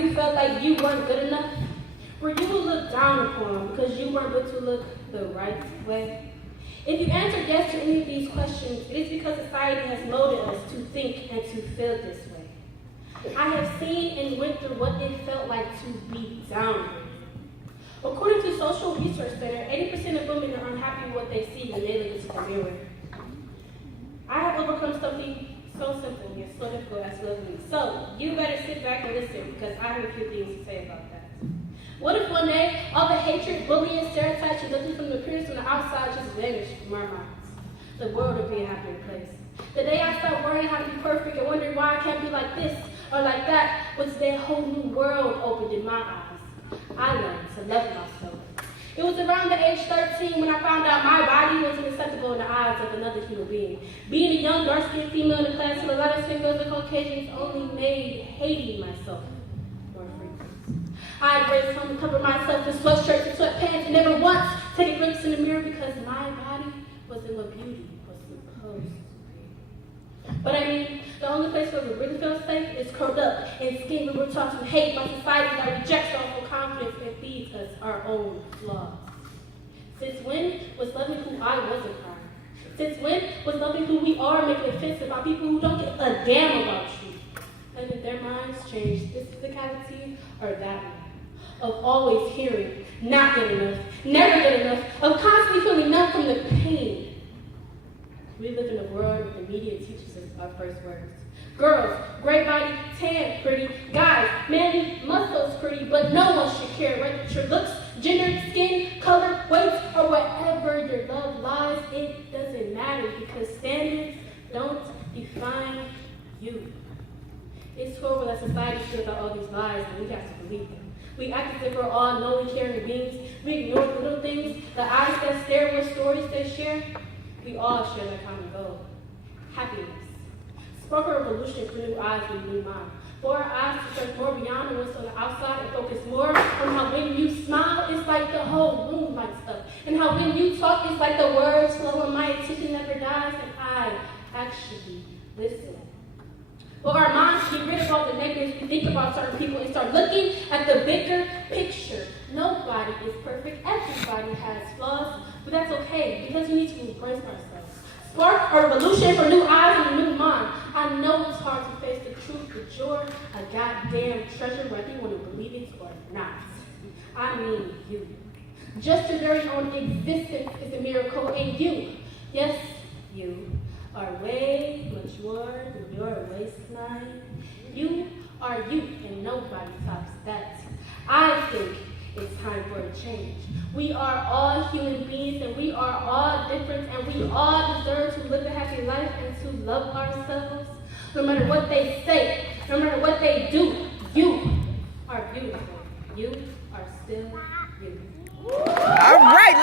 you felt like you weren't good enough? Were you looked down upon because you weren't good to look the right way? If you answered yes to any of these questions, it is because society has molded us to think and to feel this way. I have seen and went through what it felt like to be down. According to Social Research Center, 80% of women are unhappy with what they see when they look into the mirror. I have overcome something so simple yet so difficult as lovely. So you better sit back and listen because I have a few things to say about that. What if one day all the hatred, bullying, stereotypes, and nothing from the appearance from the outside just vanished from our minds? The world would be a happier place. The day I stopped worrying how to be perfect and wondering why I can't be like this or like that was the whole new world opened in my eyes. I learned to love myself. It was around the age 13 when I found out my body wasn't acceptable in the eyes of another human being. Being a young, dark-skinned female in the class with a lot of singles and Caucasians only made hating myself more frequent. I'd race home and cover myself in sweatshirts and sweatpants and never once take a glimpse in the mirror because my body wasn't what beauty was supposed to be. But I mean, the only place where we really feel safe is curled up and skin when we're taught to hate by society that rejects our full confidence and feeds us our own flaws. Since when was loving who I wasn't crying? Since when was loving who we are making offensive about people who don't give a damn about you? Letting their minds change this physicality or that one. Of always hearing, not good enough, never good enough, of constantly feeling numb from the pain. We live in a world where the media teaches us our first words. Girls, great body, tan, pretty. Guys, manly, muscles, pretty, but no one should care what your looks, gender, skin, color, weight, or wherever your love lies. It doesn't matter because standards don't define you. It's horrible that society spills out all these lies and we have to believe them. We act as if we're all knowing, caring beings. We ignore the little things, the eyes that stare with stories they share. We all share that common goal. Happiness. Spark a revolution for new eyes and new mind. For our eyes to search more beyond what's on the outside and focus more on how when you smile, it's like the whole room lights up. And how when you talk, it's like the words flow and my attention never dies and I actually listen. For our minds to get rid of all the negatives we think about certain people and start looking at the bigger picture. Nobody is perfect. Everybody has flaws, but that's okay because we need to embrace ourselves. Spark a revolution for new eyes and a new mind. I know it's hard to face the truth, but you're a goddamn treasure whether you want to believe it or not. I mean you. Just your very own existence is a miracle, and you, yes, you, are way much more than your waistline. You are you, and nobody tops that. I think it's time for a change. We are all human beings, and we are all different, and we all deserve to live a happy life and to love ourselves. No matter what they say, no matter what they do, you are beautiful. You are still you. All right,